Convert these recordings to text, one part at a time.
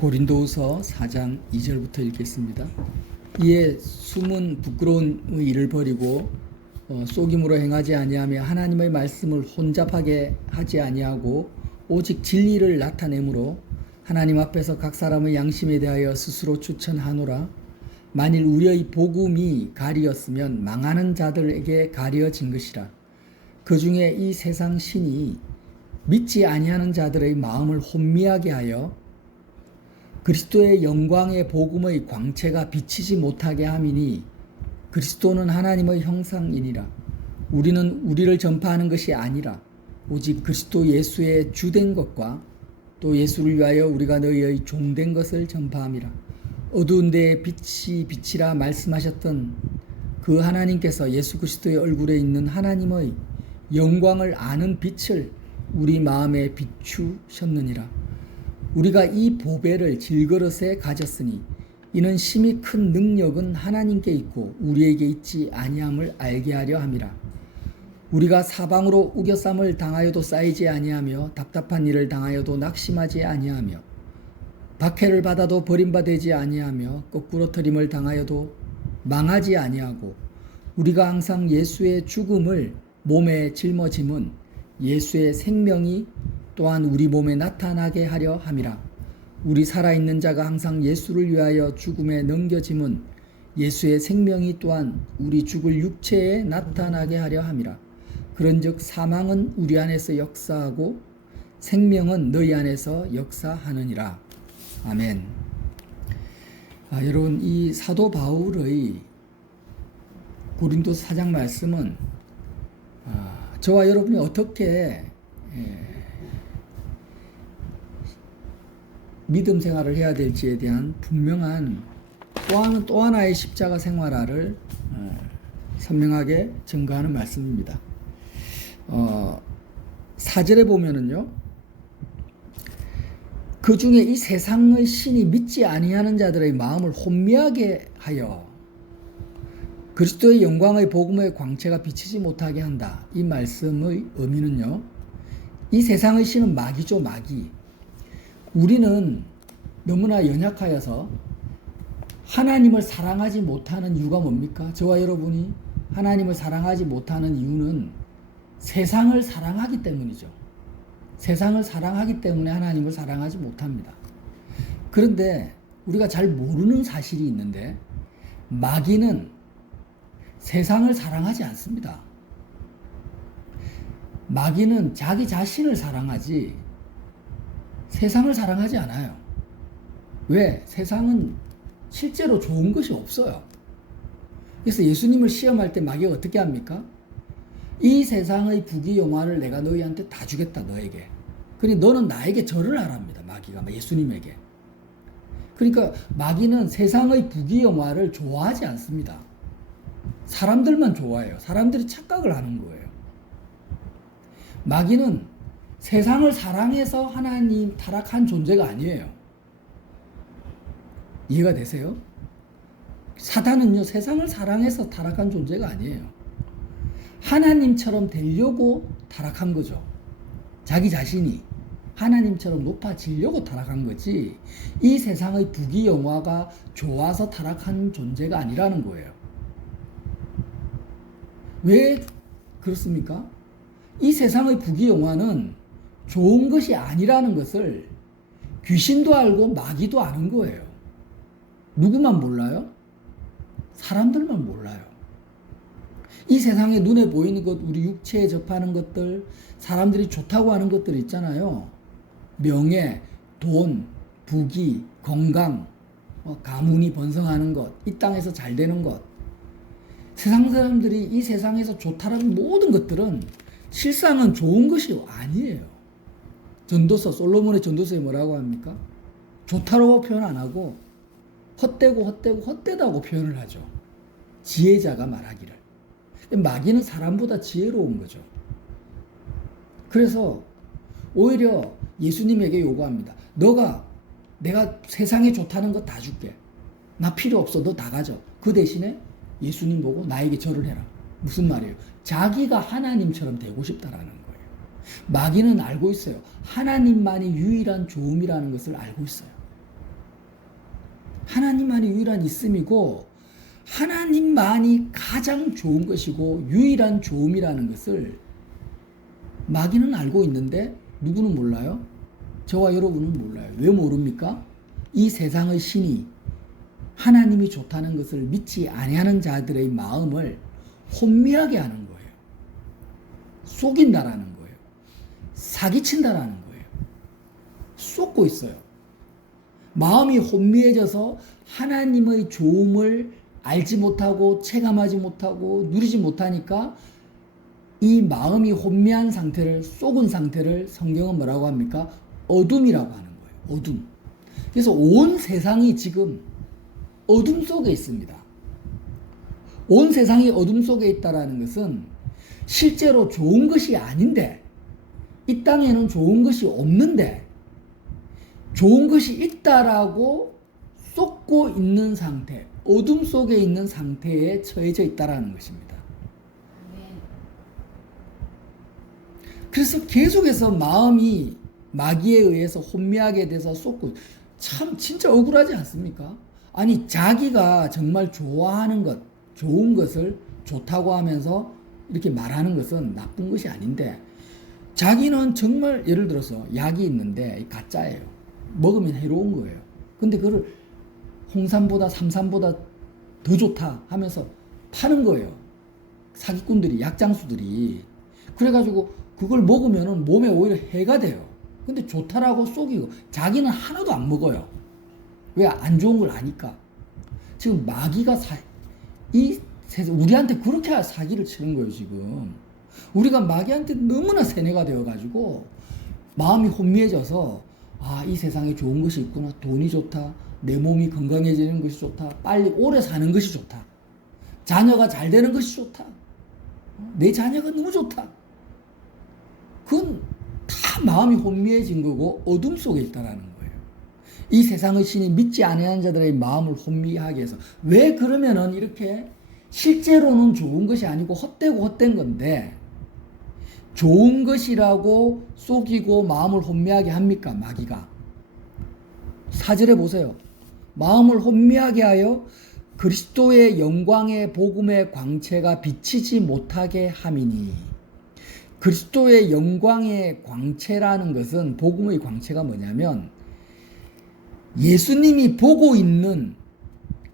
고린도후서 4장 2절부터 읽겠습니다. 이에 숨은 부끄러운 일을 버리고 속임으로 행하지 아니하며 하나님의 말씀을 혼잡하게 하지 아니하고 오직 진리를 나타내므로 하나님 앞에서 각 사람의 양심에 대하여 스스로 추천하노라. 만일 우리의 복음이 가리었으면 망하는 자들에게 가려진 것이라. 그 중에 이 세상 신이 믿지 아니하는 자들의 마음을 혼미하게 하여 그리스도의 영광의 복음의 광채가 비치지 못하게 함이니 그리스도는 하나님의 형상이니라. 우리는 우리를 전파하는 것이 아니라 오직 그리스도 예수의 주된 것과 또 예수를 위하여 우리가 너희의 종된 것을 전파함이라. 어두운 데에 빛이 비치라 말씀하셨던 그 하나님께서 예수 그리스도의 얼굴에 있는 하나님의 영광을 아는 빛을 우리 마음에 비추셨느니라. 우리가 이 보배를 질그릇에 가졌으니 이는 심히 큰 능력은 하나님께 있고 우리에게 있지 아니함을 알게 하려 함이라. 우리가 사방으로 우겨쌈을 당하여도 쌓이지 아니하며 답답한 일을 당하여도 낙심하지 아니하며 박해를 받아도 버림받지 아니하며 거꾸로 터림을 당하여도 망하지 아니하고 우리가 항상 예수의 죽음을 몸에 짊어짐은 예수의 생명이 또한 우리 몸에 나타나게 하려 함이라. 우리 살아있는 자가 항상 예수를 위하여 죽음에 넘겨짐은 예수의 생명이 또한 우리 죽을 육체에 나타나게 하려 함이라. 그런즉 사망은 우리 안에서 역사하고 생명은 너희 안에서 역사하느니라. 아멘. 여러분, 이 사도 바울의 고린도 4장 말씀은 저와 여러분이 어떻게 믿음 생활을 해야 될지에 대한 분명한 또 하나의 십자가 생활화를 선명하게 증거하는 말씀입니다. 4절에 보면은요, 그 중에 이 세상의 신이 믿지 아니하는 자들의 마음을 혼미하게 하여 그리스도의 영광의 복음의 광채가 비치지 못하게 한다. 이 말씀의 의미는요, 이 세상의 신은 마귀죠, 마귀. 우리는 너무나 연약하여서 하나님을 사랑하지 못하는 이유가 뭡니까? 저와 여러분이 하나님을 사랑하지 못하는 이유는 세상을 사랑하기 때문이죠. 세상을 사랑하기 때문에 하나님을 사랑하지 못합니다. 그런데 우리가 잘 모르는 사실이 있는데 마귀는 세상을 사랑하지 않습니다. 마귀는 자기 자신을 사랑하지 세상을 사랑하지 않아요. 왜? 세상은 실제로 좋은 것이 없어요. 그래서 예수님을 시험할 때 마귀가 어떻게 합니까? 이 세상의 부귀영화를 내가 너희한테 다 주겠다, 너에게. 그러니 너는 나에게 절을 하랍니다, 마귀가 예수님에게. 그러니까 마귀는 세상의 부귀영화를 좋아하지 않습니다. 사람들만 좋아해요. 사람들이 착각을 하는 거예요. 마귀는 세상을 사랑해서 하나님 타락한 존재가 아니에요. 이해가 되세요? 사단은요, 세상을 사랑해서 타락한 존재가 아니에요. 하나님처럼 되려고 타락한 거죠. 자기 자신이 하나님처럼 높아지려고 타락한 거지, 이 세상의 부귀영화가 좋아서 타락한 존재가 아니라는 거예요. 왜 그렇습니까? 이 세상의 부귀영화는 좋은 것이 아니라는 것을 귀신도 알고 마귀도 아는 거예요. 누구만 몰라요? 사람들만 몰라요. 이 세상에 눈에 보이는 것, 우리 육체에 접하는 것들, 사람들이 좋다고 하는 것들 있잖아요. 명예, 돈, 부귀, 건강, 가문이 번성하는 것, 이 땅에서 잘 되는 것. 세상 사람들이 이 세상에서 좋다라는 모든 것들은 실상은 좋은 것이 아니에요. 전도서, 솔로몬의 전도서에 뭐라고 합니까? 좋다라고 표현 안 하고 헛되다고 표현을 하죠. 지혜자가 말하기를. 마귀는 사람보다 지혜로운 거죠. 그래서 오히려 예수님에게 요구합니다. 내가 세상에 좋다는 거 다 줄게. 나 필요 없어. 너 다 가져. 그 대신에 예수님 보고 나에게 절을 해라. 무슨 말이에요? 자기가 하나님처럼 되고 싶다라는 거예요. 마귀는 알고 있어요. 하나님만이 유일한 좋음이라는 것을 알고 있어요. 하나님만이 유일한 있음이고 하나님만이 가장 좋은 것이고 유일한 좋음이라는 것을 마귀는 알고 있는데 누구는 몰라요? 저와 여러분은 몰라요. 왜 모릅니까? 이 세상의 신이 하나님이 좋다는 것을 믿지 아니하는 자들의 마음을 혼미하게 하는 거예요. 속인다라는 거예요. 사기친다라는 거예요. 속고 있어요. 마음이 혼미해져서 하나님의 좋음을 알지 못하고 체감하지 못하고 누리지 못하니까 이 마음이 혼미한 상태를, 속은 상태를 성경은 뭐라고 합니까? 어둠이라고 하는 거예요. 어둠. 그래서 온 세상이 지금 어둠 속에 있습니다. 온 세상이 어둠 속에 있다라는 것은 실제로 좋은 것이 아닌데, 이 땅에는 좋은 것이 없는데 좋은 것이 있다라고 쏟고 있는 상태, 어둠 속에 있는 상태에 처해져 있다라는 것입니다. 그래서 계속해서 마음이 마귀에 의해서 혼미하게 돼서 쏟고, 참 진짜 억울하지 않습니까? 아니, 자기가 정말 좋아하는 것, 좋은 것을 좋다고 하면서 이렇게 말하는 것은 나쁜 것이 아닌데, 자기는 정말 예를 들어서 약이 있는데 가짜예요. 먹으면 해로운 거예요. 근데 그걸 홍삼보다 삼삼보다 더 좋다 하면서 파는 거예요. 사기꾼들이, 약장수들이. 그래가지고 그걸 먹으면 몸에 오히려 해가 돼요. 근데 좋다라고 속이고 자기는 하나도 안 먹어요. 왜? 안 좋은 걸 아니까. 지금 마귀가 우리한테 그렇게 사기를 치는 거예요. 지금 우리가 마귀한테 너무나 세뇌가 되어가지고 마음이 혼미해져서, 아, 이 세상에 좋은 것이 있구나. 돈이 좋다. 내 몸이 건강해지는 것이 좋다. 빨리 오래 사는 것이 좋다. 자녀가 잘 되는 것이 좋다. 내 자녀가 너무 좋다. 그건 다 마음이 혼미해진 거고 어둠 속에 있다라는 거예요. 이 세상의 신이 믿지 아니하는 자들의 마음을 혼미하게 해서, 왜 그러면은 이렇게 실제로는 좋은 것이 아니고 헛되고 헛된 건데 좋은 것이라고 속이고 마음을 혼미하게 합니까? 마귀가. 4절에 보세요. 마음을 혼미하게 하여 그리스도의 영광의 복음의 광채가 비치지 못하게 함이니. 그리스도의 영광의 광채라는 것은, 복음의 광채가 뭐냐면 예수님이 보고 있는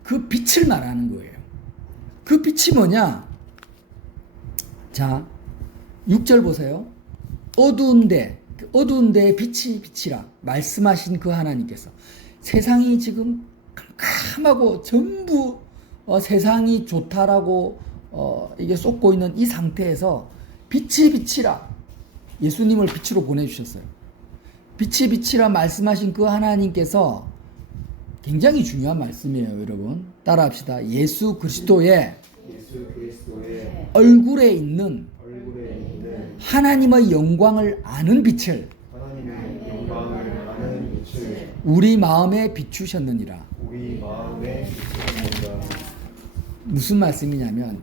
그 빛을 말하는 거예요. 그 빛이 뭐냐? 자, 6절 보세요. 어두운 데에 빛이 비치라 말씀하신 그 하나님께서. 세상이 지금 캄캄하고 전부 세상이 좋다라고 이게 쏟고 있는 이 상태에서 빛이 비치라, 예수님을 빛으로 보내주셨어요. 빛이 비치라 말씀하신 그 하나님께서, 굉장히 중요한 말씀이에요. 여러분 따라합시다. 예수 그리스도의 얼굴에 있는 하나님의 영광을 아는 빛을 우리 마음에 비추셨느니라. 무슨 말씀이냐면,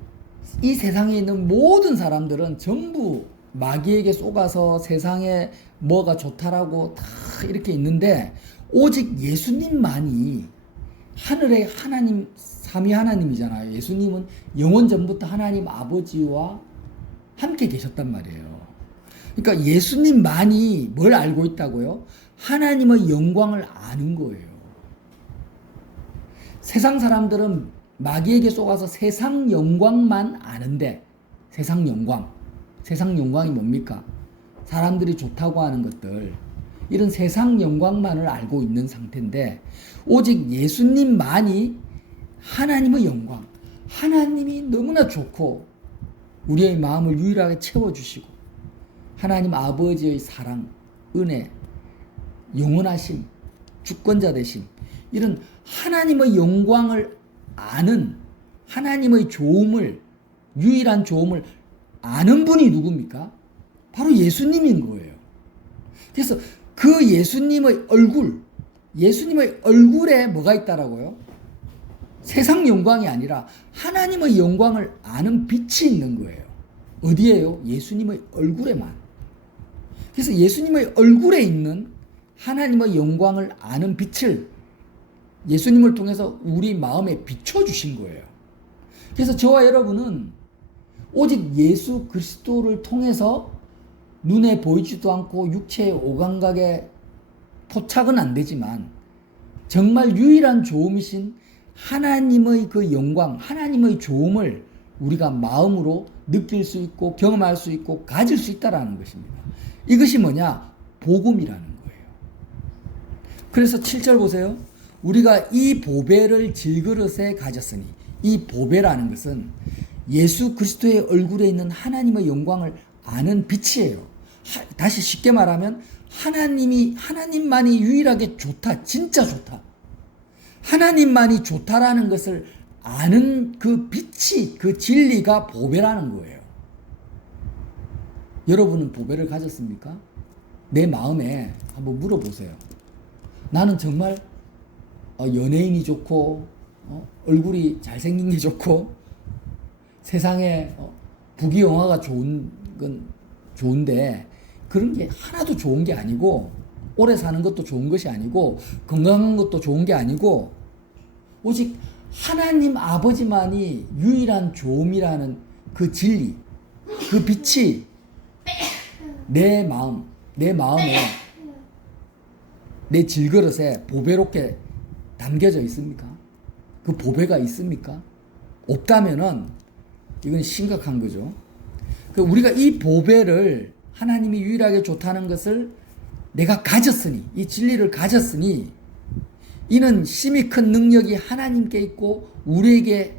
이 세상에 있는 모든 사람들은 전부 마귀에게 속아서 세상에 뭐가 좋다라고 다 이렇게 있는데, 오직 예수님만이 하늘의 하나님, 삼위 하나님이잖아요. 예수님은 영원 전부터 하나님 아버지와 함께 계셨단 말이에요. 그러니까 예수님만이 뭘 알고 있다고요? 하나님의 영광을 아는 거예요. 세상 사람들은 마귀에게 속아서 세상 영광만 아는데, 세상 영광이 뭡니까? 사람들이 좋다고 하는 것들, 이런 세상 영광만을 알고 있는 상태인데, 오직 예수님만이 하나님의 영광, 하나님이 너무나 좋고 우리의 마음을 유일하게 채워주시고 하나님 아버지의 사랑, 은혜, 영원하심, 주권자 되심, 이런 하나님의 영광을 아는, 하나님의 좋음을, 유일한 좋음을 아는 분이 누굽니까? 바로 예수님인 거예요. 그래서 그 예수님의 얼굴에 뭐가 있다라고요? 세상 영광이 아니라 하나님의 영광을 아는 빛이 있는 거예요. 어디에요? 예수님의 얼굴에만. 그래서 예수님의 얼굴에 있는 하나님의 영광을 아는 빛을 예수님을 통해서 우리 마음에 비춰주신 거예요. 그래서 저와 여러분은 오직 예수 그리스도를 통해서 눈에 보이지도 않고 육체의 오감각에 포착은 안 되지만 정말 유일한 좋음이신 하나님의 그 영광, 하나님의 좋음을 우리가 마음으로 느낄 수 있고 경험할 수 있고 가질 수 있다는 것입니다. 이것이 뭐냐? 복음이라는 거예요. 그래서 7절 보세요. 우리가 이 보배를 질그릇에 가졌으니, 이 보배라는 것은 예수 그리스도의 얼굴에 있는 하나님의 영광을 아는 빛이에요. 다시 쉽게 말하면 하나님만이 유일하게 좋다, 진짜 좋다. 하나님만이 좋다라는 것을 아는 그 빛이, 그 진리가 보배라는 거예요. 여러분은 보배를 가졌습니까? 내 마음에 한번 물어보세요. 나는 정말 연예인이 좋고 얼굴이 잘생긴 게 좋고 세상에 부귀영화가 좋은 건 좋은데 그런 게 하나도 좋은 게 아니고 오래 사는 것도 좋은 것이 아니고 건강한 것도 좋은 게 아니고 오직 하나님 아버지만이 유일한 좋음이라는 그 진리, 그 빛이 내 마음에 내 질그릇에 보배롭게 담겨져 있습니까? 그 보배가 있습니까? 없다면은 이건 심각한 거죠. 우리가 이 보배를 하나님이 유일하게 좋다는 것을 내가 가졌으니, 이 진리를 가졌으니 이는 심히 큰 능력이 하나님께 있고 우리에게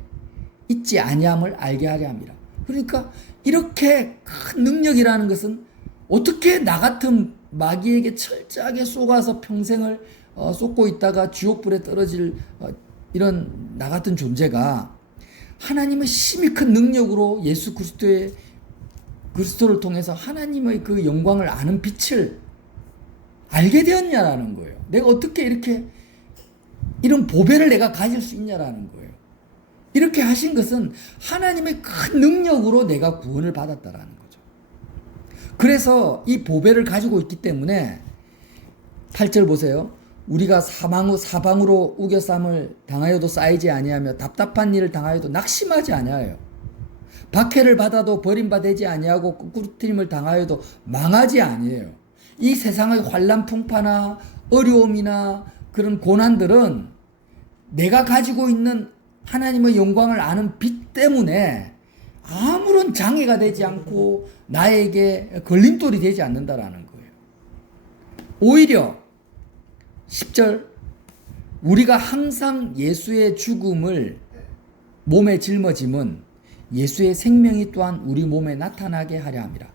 있지 아니함을 알게 하려 합니다. 그러니까 이렇게 큰 능력이라는 것은 어떻게 나 같은 마귀에게 철저하게 쏘가서 평생을 쏟고 있다가 지옥불에 떨어질 이런 나 같은 존재가 하나님의 심히 큰 능력으로 예수 그리스도를 통해서 하나님의 그 영광을 아는 빛을 알게 되었냐라는 거예요. 내가 어떻게 이런 보배를 내가 가질 수 있냐라는 거예요. 이렇게 하신 것은 하나님의 큰 능력으로 내가 구원을 받았다라는 거죠. 그래서 이 보배를 가지고 있기 때문에 8절 보세요. 우리가 사방으로 우겨쌈을 당하여도 쌓이지 아니하며 답답한 일을 당하여도 낙심하지 아니하여 박해를 받아도 버림받지 아니하고 끄꾸러뜨림을 당하여도 망하지 아니해요. 이 세상의 환난 풍파나 어려움이나 그런 고난들은 내가 가지고 있는 하나님의 영광을 아는 빛 때문에 아무런 장애가 되지 않고 나에게 걸림돌이 되지 않는다라는 거예요. 오히려 10절 우리가 항상 예수의 죽음을 몸에 짊어짐은 예수의 생명이 또한 우리 몸에 나타나게 하려 합니다.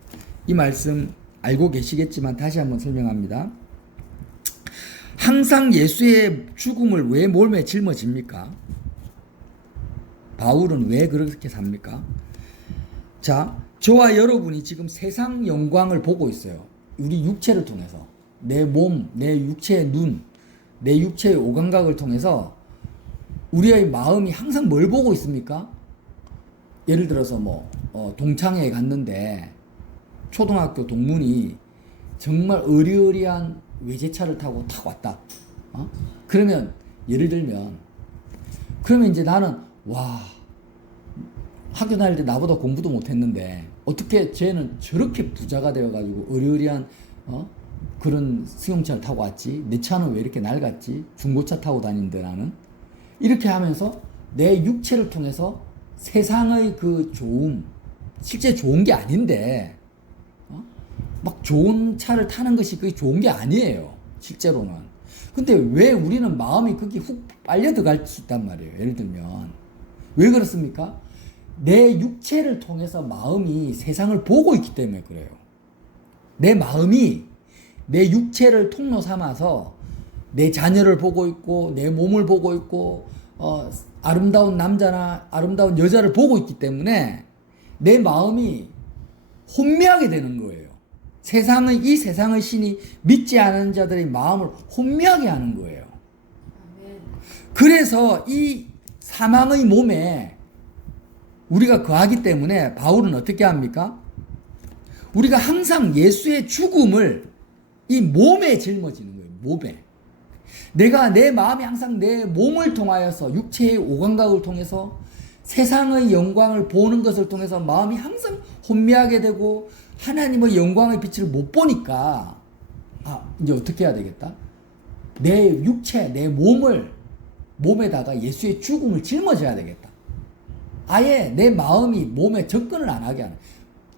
이 말씀 알고 계시겠지만 다시 한번 설명합니다. 항상 예수의 죽음을 왜 몸에 짊어집니까? 바울은 왜 그렇게 삽니까? 자, 저와 여러분이 지금 세상 영광을 보고 있어요. 우리 육체를 통해서. 내 몸, 내 육체의 눈, 내 육체의 오감각을 통해서 우리의 마음이 항상 뭘 보고 있습니까? 예를 들어서 동창회에 갔는데 초등학교 동문이 정말 어리어리한 외제차를 타고 탁 왔다. 그러면 예를 들면 그러면 이제 나는 와 학교 다닐 때 나보다 공부도 못했는데 어떻게 쟤는 저렇게 부자가 되어가지고 어리어리한 그런 승용차를 타고 왔지? 내 차는 왜 이렇게 낡았지? 중고차 타고 다니는데 나는? 이렇게 하면서 내 육체를 통해서 세상의 그 좋음, 실제 좋은 게 아닌데 막 좋은 차를 타는 것이 그게 좋은 게 아니에요. 실제로는. 근데 왜 우리는 마음이 거기 훅 빨려 들어갈 수 있단 말이에요. 예를 들면. 왜 그렇습니까? 내 육체를 통해서 마음이 세상을 보고 있기 때문에 그래요. 내 마음이 내 육체를 통로 삼아서 내 자녀를 보고 있고 내 몸을 보고 있고 아름다운 남자나 아름다운 여자를 보고 있기 때문에 내 마음이 혼미하게 되는 거예요. 이 세상의 신이 믿지 않은 자들의 마음을 혼미하게 하는 거예요. 그래서 이 사망의 몸에 우리가 거하기 때문에 바울은 어떻게 합니까? 우리가 항상 예수의 죽음을 이 몸에 짊어지는 거예요. 몸에. 내가 내 마음이 항상 내 몸을 통하여서 육체의 오감각을 통해서 세상의 영광을 보는 것을 통해서 마음이 항상 혼미하게 되고 하나님의 영광의 빛을 못 보니까 이제 어떻게 해야 되겠다? 내 육체, 내 몸에다가 예수의 죽음을 짊어져야 되겠다. 아예 내 마음이 몸에 접근을 안 하게 하는,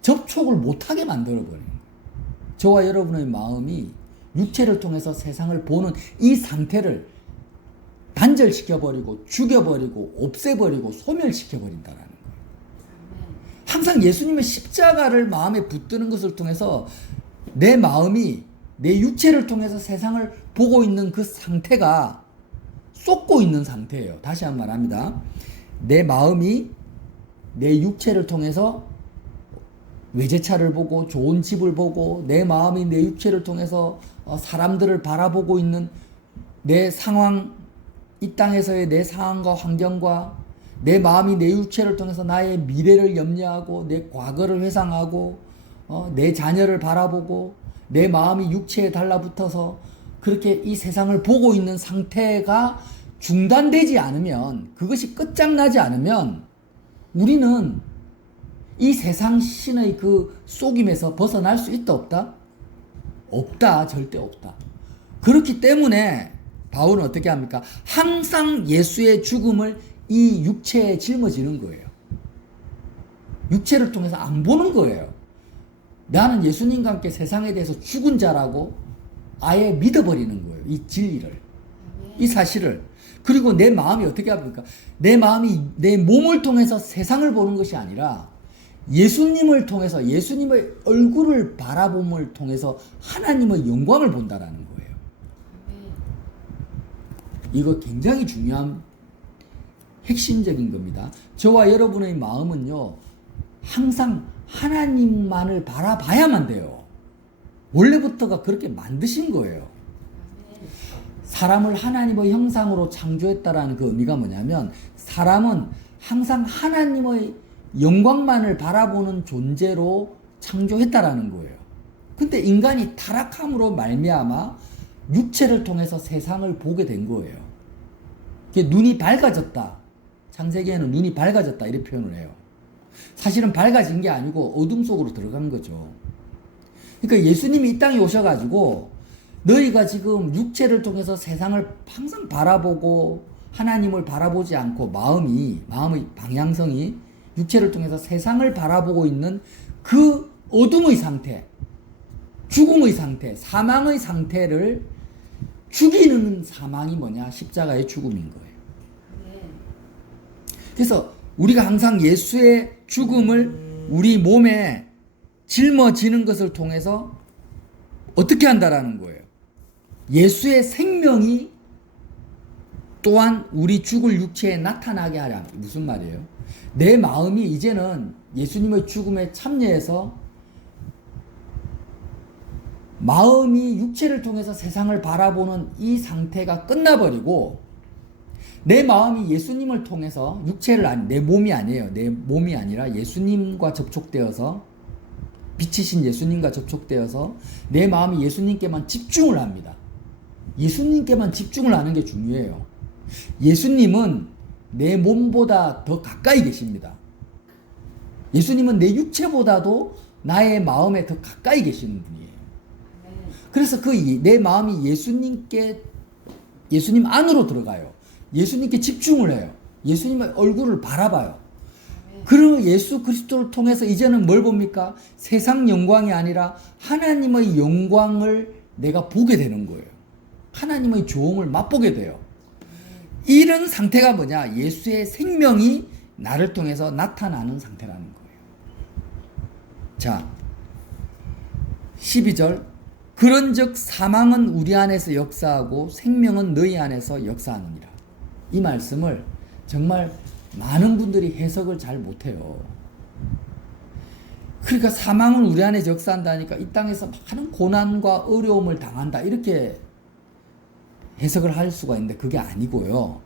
접촉을 못하게 만들어버리는 거예요. 저와 여러분의 마음이 육체를 통해서 세상을 보는 이 상태를 단절시켜버리고 죽여버리고 없애버리고 소멸시켜버린다는 거예요. 항상 예수님의 십자가를 마음에 붙드는 것을 통해서 내 마음이 내 육체를 통해서 세상을 보고 있는 그 상태가 쏟고 있는 상태예요. 다시 한번 말합니다. 내 마음이 내 육체를 통해서 외제차를 보고 좋은 집을 보고 내 마음이 내 육체를 통해서 사람들을 바라보고 있는 내 상황, 이 땅에서의 내 상황과 환경과 내 마음이 내 육체를 통해서 나의 미래를 염려하고 내 과거를 회상하고 내 자녀를 바라보고 내 마음이 육체에 달라붙어서 그렇게 이 세상을 보고 있는 상태가 중단되지 않으면, 그것이 끝장나지 않으면 우리는 이 세상 신의 그 속임에서 벗어날 수 있다 없다? 없다. 절대 없다. 그렇기 때문에 바울은 어떻게 합니까? 항상 예수의 죽음을 이 육체에 짊어지는 거예요. 육체를 통해서 안 보는 거예요. 나는 예수님과 함께 세상에 대해서 죽은 자라고 아예 믿어버리는 거예요. 이 진리를, 이 사실을. 그리고 내 마음이 어떻게 합니까? 내 마음이 내 몸을 통해서 세상을 보는 것이 아니라 예수님을 통해서, 예수님의 얼굴을 바라봄을 통해서 하나님의 영광을 본다라는 거예요. 이거 굉장히 중요한 핵심적인 겁니다. 저와 여러분의 마음은요, 항상 하나님만을 바라봐야만 돼요. 원래부터가 그렇게 만드신 거예요. 사람을 하나님의 형상으로 창조했다라는 그 의미가 뭐냐면, 사람은 항상 하나님의 영광만을 바라보는 존재로 창조했다라는 거예요. 근데 인간이 타락함으로 말미암아 육체를 통해서 세상을 보게 된 거예요. 눈이 밝아졌다. 창세기에는 눈이 밝아졌다 이렇게 표현을 해요. 사실은 밝아진 게 아니고 어둠 속으로 들어간 거죠. 그러니까 예수님이 이 땅에 오셔가지고 너희가 지금 육체를 통해서 세상을 항상 바라보고 하나님을 바라보지 않고 마음의 방향성이 육체를 통해서 세상을 바라보고 있는 그 어둠의 상태, 죽음의 상태, 사망의 상태를 죽이는 사망이 뭐냐? 십자가의 죽음인 거예요. 그래서 우리가 항상 예수의 죽음을 우리 몸에 짊어지는 것을 통해서 어떻게 한다라는 거예요. 예수의 생명이 또한 우리 죽을 육체에 나타나게 하라. 무슨 말이에요? 내 마음이 이제는 예수님의 죽음에 참여해서 마음이 육체를 통해서 세상을 바라보는 이 상태가 끝나버리고, 내 마음이 예수님을 통해서 내 몸이 아니에요. 내 몸이 아니라 예수님과 접촉되어서, 빛이신 예수님과 접촉되어서 내 마음이 예수님께만 집중을 합니다. 예수님께만 집중을 하는 게 중요해요. 예수님은 내 몸보다 더 가까이 계십니다. 예수님은 내 육체보다도 나의 마음에 더 가까이 계시는 분이에요. 그래서 내 마음이 예수님 안으로 들어가요. 예수님께 집중을 해요. 예수님의 얼굴을 바라봐요. 그리고 예수 그리스도를 통해서 이제는 뭘 봅니까? 세상 영광이 아니라 하나님의 영광을 내가 보게 되는 거예요. 하나님의 조응을 맛보게 돼요. 이런 상태가 뭐냐? 예수의 생명이 나를 통해서 나타나는 상태라는 거예요. 자, 12절. 그런즉 사망은 우리 안에서 역사하고 생명은 너희 안에서 역사하느니라. 이 말씀을 정말 많은 분들이 해석을 잘 못해요. 그러니까 사망은 우리 안에서 역사한다니까 이 땅에서 많은 고난과 어려움을 당한다 이렇게 해석을 할 수가 있는데 그게 아니고요.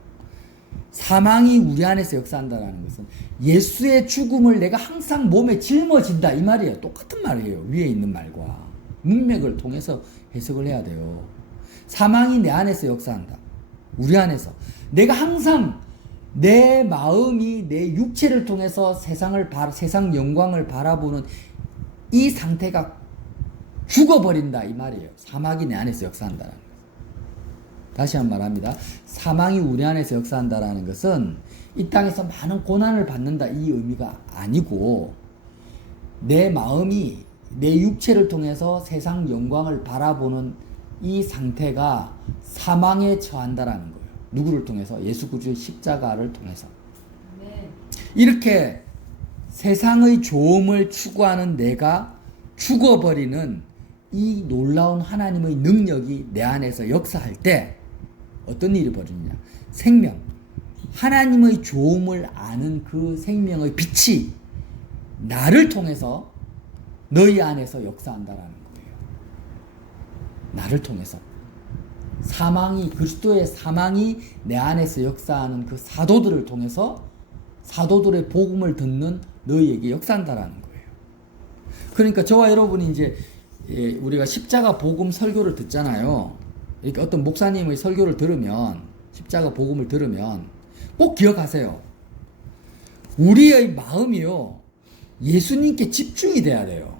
사망이 우리 안에서 역사한다는 것은 예수의 죽음을 내가 항상 몸에 짊어진다 이 말이에요. 똑같은 말이에요. 위에 있는 말과 문맥을 통해서 해석을 해야 돼요. 사망이 내 안에서 역사한다. 우리 안에서. 내가 항상 내 마음이 내 육체를 통해서 세상 영광을 바라보는 이 상태가 죽어버린다 이 말이에요. 사망이 내 안에서 역사한다는 것. 다시 한 번 말합니다. 사망이 우리 안에서 역사한다라는 것은 이 땅에서 많은 고난을 받는다 이 의미가 아니고, 내 마음이 내 육체를 통해서 세상 영광을 바라보는 이 상태가 사망에 처한다라는 거예요. 누구를 통해서? 예수 그리스도의 십자가를 통해서. 이렇게 세상의 좋음을 추구하는 내가 죽어버리는 이 놀라운 하나님의 능력이 내 안에서 역사할 때 어떤 일이 벌어지냐? 생명, 하나님의 좋음을 아는 그 생명의 빛이 나를 통해서 너희 안에서 역사한다라는 거예요. 나를 통해서. 그리스도의 사망이 내 안에서 역사하는 그 사도들을 통해서 사도들의 복음을 듣는 너희에게 역사한다라는 거예요. 그러니까 저와 여러분이 이제 우리가 십자가 복음 설교를 듣잖아요. 이렇게 어떤 목사님의 설교를 들으면, 십자가 복음을 들으면 꼭 기억하세요. 우리의 마음이요, 예수님께 집중이 돼야 돼요.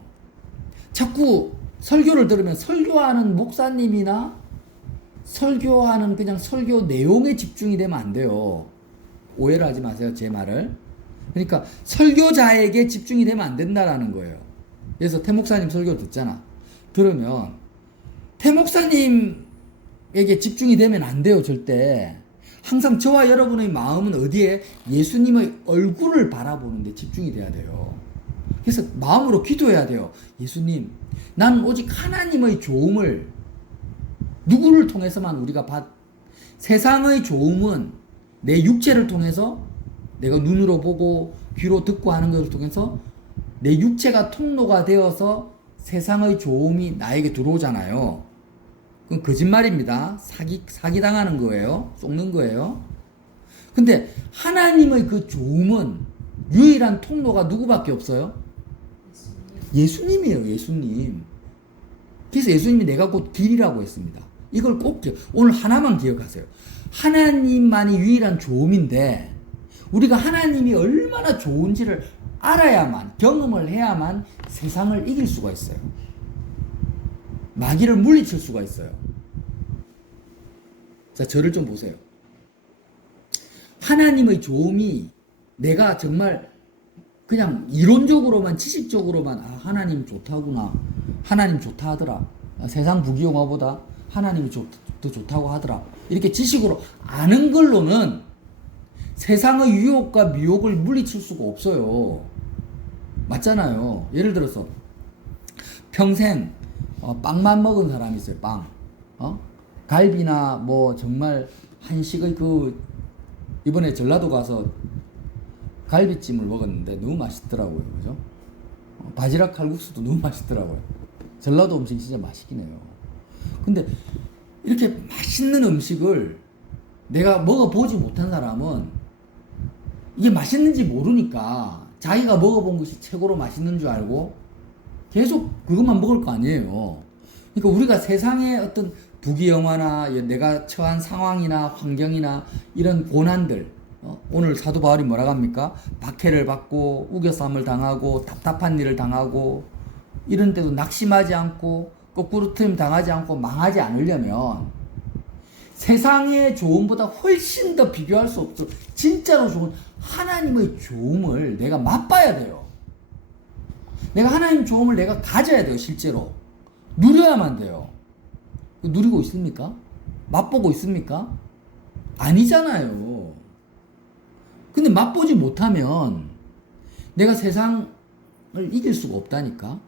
자꾸 설교를 들으면 설교하는 목사님이나 설교하는 그냥 설교 내용에 집중이 되면 안 돼요. 오해를 하지 마세요, 제 말을. 그러니까 설교자에게 집중이 되면 안 된다라는 거예요. 그래서 태 목사님 설교 듣잖아. 들으면 태 목사님에게 집중이 되면 안 돼요, 절대. 항상 저와 여러분의 마음은 어디에? 예수님의 얼굴을 바라보는 데 집중이 돼야 돼요. 그래서 마음으로 기도해야 돼요. 예수님, 나는 오직 하나님의 좋음을, 누구를 통해서만 우리가 세상의 좋음은 내 육체를 통해서, 내가 눈으로 보고 귀로 듣고 하는 것을 통해서 내 육체가 통로가 되어서 세상의 좋음이 나에게 들어오잖아요. 그건 거짓말입니다. 사기당하는 거예요. 속는 거예요. 근데 하나님의 그 좋음은 유일한 통로가 누구밖에 없어요? 예수님이에요. 예수님. 그래서 예수님이 내가 곧 길이라고 했습니다. 이걸 꼭 오늘 하나만 기억하세요. 하나님만이 유일한 좋음인데 우리가 하나님이 얼마나 좋은지를 알아야만, 경험을 해야만 세상을 이길 수가 있어요. 마귀를 물리칠 수가 있어요. 자, 저를 좀 보세요. 하나님의 좋음이 내가 정말 그냥 이론적으로만, 지식적으로만, 하나님 좋다구나, 하나님 좋다 하더라, 세상 부귀영화보다 하나님이 더 좋다고 하더라, 이렇게 지식으로 아는 걸로는 세상의 유혹과 미혹을 물리칠 수가 없어요. 맞잖아요. 예를 들어서 평생 빵만 먹은 사람이 있어요. 빵. 갈비나 뭐 정말 한식의 이번에 전라도 가서 갈비찜을 먹었는데 너무 맛있더라고요. 그죠? 바지락 칼국수도 너무 맛있더라고요. 전라도 음식 진짜 맛있긴 해요. 근데 이렇게 맛있는 음식을 내가 먹어보지 못한 사람은 이게 맛있는지 모르니까 자기가 먹어본 것이 최고로 맛있는 줄 알고 계속 그것만 먹을 거 아니에요. 그러니까 우리가 세상의 어떤 부귀영화나 내가 처한 상황이나 환경이나 이런 고난들, 오늘 사도 바울이 뭐라고 합니까? 박해를 받고 우겨쌈을 당하고 답답한 일을 당하고 이런 때도 낙심하지 않고 거꾸로 트임 당하지 않고 망하지 않으려면 세상의 좋음보다 훨씬 더 비교할 수 없어 진짜로 좋은 하나님의 좋음을 내가 맛봐야 돼요. 내가 하나님 좋음을 내가 가져야 돼요. 실제로 누려야만 돼요. 누리고 있습니까? 맛보고 있습니까? 아니잖아요. 근데 맛보지 못하면 내가 세상을 이길 수가 없다니까.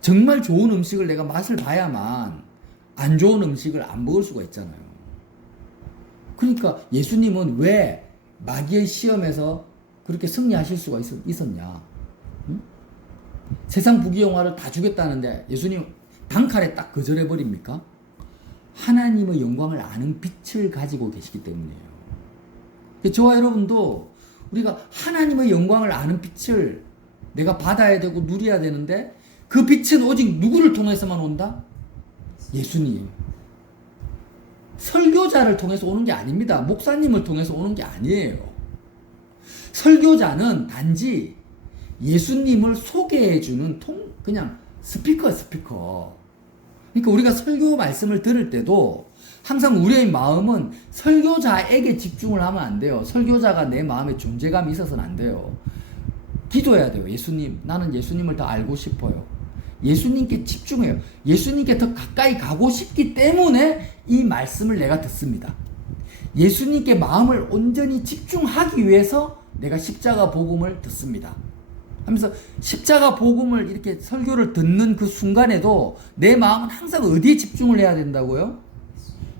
정말 좋은 음식을 내가 맛을 봐야만 안 좋은 음식을 안 먹을 수가 있잖아요. 그러니까 예수님은 왜 마귀의 시험에서 그렇게 승리하실 수가 있었냐? 응? 세상 부귀영화를 다 주겠다는데 예수님 단칼에 딱 거절해버립니까? 하나님의 영광을 아는 빛을 가지고 계시기 때문이에요. 저와 여러분도 우리가 하나님의 영광을 아는 빛을 내가 받아야 되고 누려야 되는데 그 빛은 오직 누구를 통해서만 온다? 예수님. 설교자를 통해서 오는 게 아닙니다. 목사님을 통해서 오는 게 아니에요. 설교자는 단지 예수님을 소개해주는 그냥 스피커. 그러니까 우리가 설교 말씀을 들을 때도 항상 우리의 마음은 설교자에게 집중을 하면 안 돼요. 설교자가 내 마음에 존재감이 있어서는 안 돼요. 기도해야 돼요. 예수님, 나는 예수님을 더 알고 싶어요. 예수님께 집중해요. 예수님께 더 가까이 가고 싶기 때문에 이 말씀을 내가 듣습니다. 예수님께 마음을 온전히 집중하기 위해서 내가 십자가 복음을 듣습니다. 하면서 십자가 복음을 이렇게 설교를 듣는 그 순간에도 내 마음은 항상 어디에 집중을 해야 된다고요?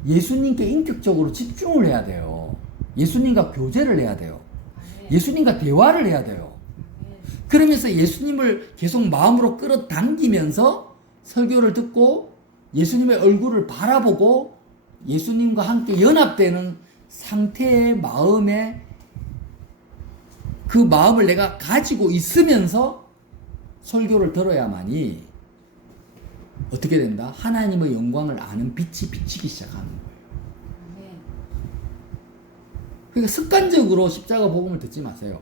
예수님께 인격적으로 집중을 해야 돼요. 예수님과 교제를 해야 돼요. 예수님과 대화를 해야 돼요. 그러면서 예수님을 계속 마음으로 끌어당기면서 설교를 듣고 예수님의 얼굴을 바라보고 예수님과 함께 연합되는 상태의 마음에 그 마음을 내가 가지고 있으면서 설교를 들어야만이 어떻게 된다? 하나님의 영광을 아는 빛이 비치기 시작하는 거예요. 그러니까 습관적으로 십자가 복음을 듣지 마세요.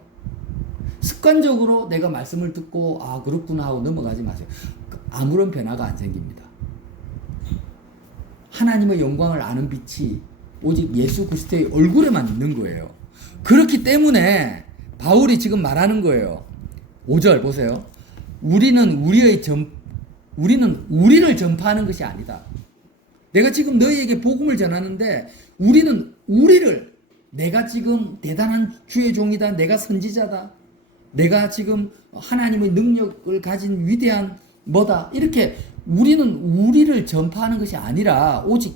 습관적으로 내가 말씀을 듣고 아 그렇구나 하고 넘어가지 마세요. 아무런 변화가 안 생깁니다. 하나님의 영광을 아는 빛이 오직 예수 그리스도의 얼굴에만 있는 거예요. 그렇기 때문에 바울이 지금 말하는 거예요. 5절 보세요. 우리는 우리를 전파하는 것이 아니다. 내가 지금 너희에게 복음을 전하는데 우리는 내가 지금 대단한 주의 종이다. 내가 선지자다. 내가 지금 하나님의 능력을 가진 위대한 뭐다. 이렇게 우리를 전파하는 것이 아니라 오직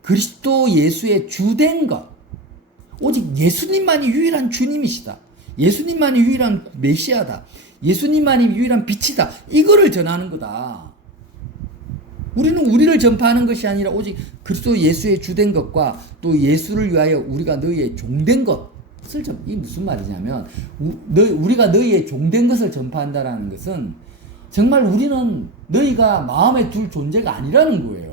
그리스도 예수의 주된 것. 오직 예수님만이 유일한 주님이시다. 예수님만이 유일한 메시아다. 예수님만이 유일한 빛이다. 이거를 전하는 거다. 우리는 우리를 전파하는 것이 아니라 오직 그리스도 예수의 주된 것과 또 예수를 위하여 우리가 너희의 종된 것을 이게 무슨 말이냐면 우리가 너희의 종된 것을 전파한다라는 것은 정말 우리는 너희가 마음에 둘 존재가 아니라는 거예요.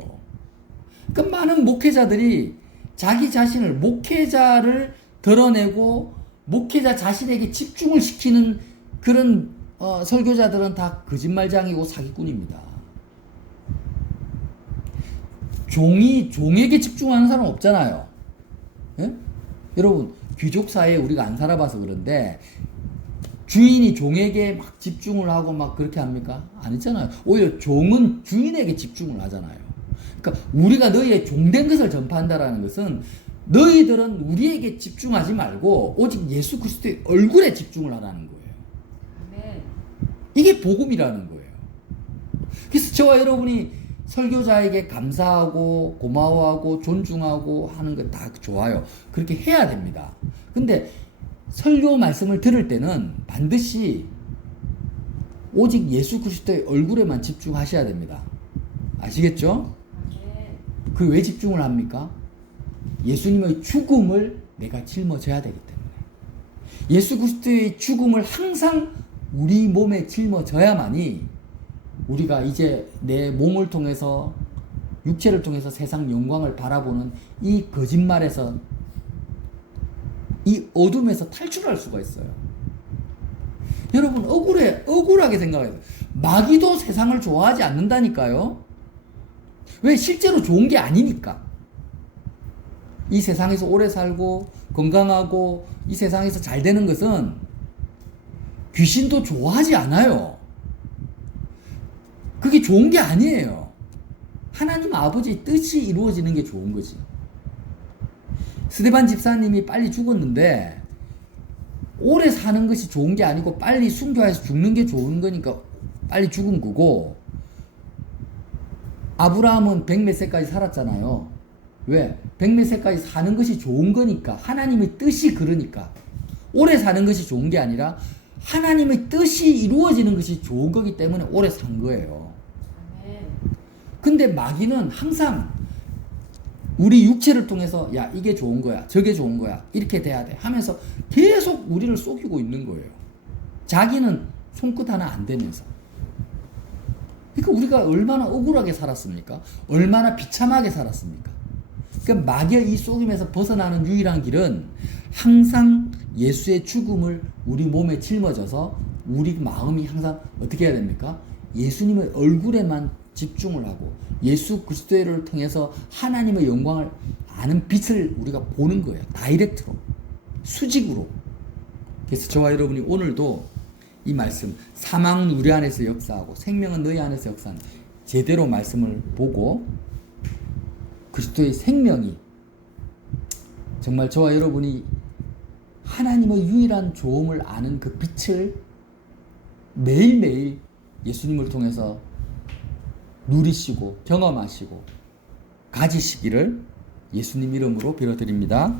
그러니까 많은 목회자들이 자기 자신을 목회자를 드러내고 목회자 자신에게 집중을 시키는 그런 설교자들은 다 거짓말장이고 사기꾼입니다. 종에게 집중하는 사람 없잖아요. 예? 여러분 귀족 사회에 우리가 안 살아봐서 그런데 주인이 종에게 막 집중을 하고 막 그렇게 합니까? 아니잖아요. 오히려 종은 주인에게 집중을 하잖아요. 그러니까 우리가 너희의 종된 것을 전파한다라는 것은 너희들은 우리에게 집중하지 말고 오직 예수 그리스도의 얼굴에 집중을 하라는 거예요. 아멘. 이게 복음이라는 거예요. 그래서 저와 여러분이 설교자에게 감사하고 고마워하고 존중하고 하는 거 다 좋아요. 그렇게 해야 됩니다. 근데 설교 말씀을 들을 때는 반드시 오직 예수 그리스도의 얼굴에만 집중하셔야 됩니다. 아시겠죠? 그 왜 집중을 합니까? 예수님의 죽음을 내가 짊어져야 되기 때문에. 예수 그리스도의 죽음을 항상 우리 몸에 짊어져야만이 우리가 이제 내 몸을 통해서 육체를 통해서 세상 영광을 바라보는 이 거짓말에서 이 어둠에서 탈출할 수가 있어요. 여러분 억울하게 생각해요. 마귀도 세상을 좋아하지 않는다니까요. 왜? 실제로 좋은 게 아니니까. 이 세상에서 오래 살고 건강하고 이 세상에서 잘 되는 것은 귀신도 좋아하지 않아요. 그게 좋은 게 아니에요. 하나님 아버지의 뜻이 이루어지는 게 좋은 거지. 스데반 집사님이 빨리 죽었는데 오래 사는 것이 좋은 게 아니고 빨리 순교해서 죽는 게 좋은 거니까 빨리 죽은 거고, 아브라함은 100몇 세까지 살았잖아요. 왜? 100몇 세까지 사는 것이 좋은 거니까. 하나님의 뜻이 그러니까. 오래 사는 것이 좋은 게 아니라 하나님의 뜻이 이루어지는 것이 좋은 거기 때문에 오래 산 거예요. 근데 마귀는 항상 우리 육체를 통해서 야 이게 좋은 거야 저게 좋은 거야 이렇게 돼야 돼 하면서 계속 우리를 속이고 있는 거예요. 자기는 손끝 하나 안 대면서. 그러니까 우리가 얼마나 억울하게 살았습니까? 얼마나 비참하게 살았습니까? 그러니까 마귀의 이 속임에서 벗어나는 유일한 길은 항상 예수의 죽음을 우리 몸에 짊어져서 우리 마음이 항상 어떻게 해야 됩니까? 예수님의 얼굴에만 집중을 하고 예수 그리스도를 통해서 하나님의 영광을 아는 빛을 우리가 보는 거예요. 다이렉트로, 수직으로. 그래서 저와 여러분이 오늘도 이 말씀, 사망은 우리 안에서 역사하고 생명은 너희 안에서 역사하는, 제대로 말씀을 보고 그리스도의 생명이 정말 저와 여러분이 하나님의 유일한 조음을 아는 그 빛을 매일매일 예수님을 통해서 누리시고 경험하시고 가지시기를 예수님 이름으로 빌어드립니다.